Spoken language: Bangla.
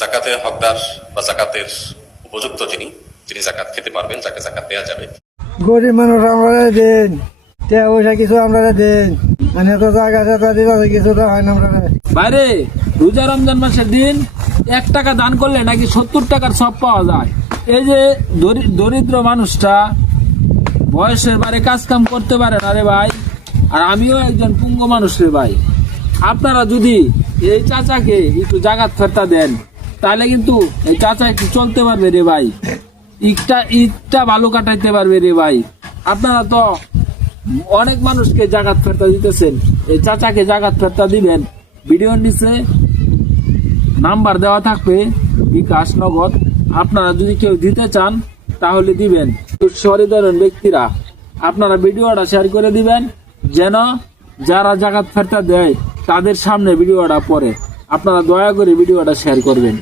জাকাতের হকদার বা জাকাতের উপযুক্ত যিনি জাকাত খেতে পারবেন, যাকে জাকাত দেওয়া যাবে। গরিব মানুষ আমরা দেন, টাকা পয়সা কিছু আমরা দেন, মানে তো জায়গা কিছু তো হয় না আমরা। বাইরে রোজা রমজান মাসের দিন 1 টাকা দান করলে নাকি 70 টাকার সব পাওয়া যায়। এই যে দরিদ্র মানুষটা বয়সের বারে কাজ কাম করতে পারে না রে ভাই, আর আমিও একজন পুঙ্গ মানুষ রে ভাই। আপনারা যদি এই চাচাকে একটু জাকাত ফেরতা দেন তাহলে কিন্তু এই চাচা একটু চলতে পারবে রে ভাই, ঈদটা ভালো কাটাইতে পারবে রে ভাই। আপনারা তো অনেক মানুষকে জাকাত ফেরতা দিতেছেন, এই চাচাকে জাকাত ফেরতা দিবেন। ভিডিওর নিচে নাম্বার দেওয়া থাকবে, বিকাশ, নগদ। আপনারা যদি কেউ দিতে চান তাহলে দিবেন। সহৃদয় ব্যক্তিরা আপনারা ভিডিওটা শেয়ার করে দিবেন, যেন যারা জাকাত ফেরতা দেয় তাদের সামনে ভিডিওটা পড়ে। আপনারা দয়া করে ভিডিওটা শেয়ার করবেন।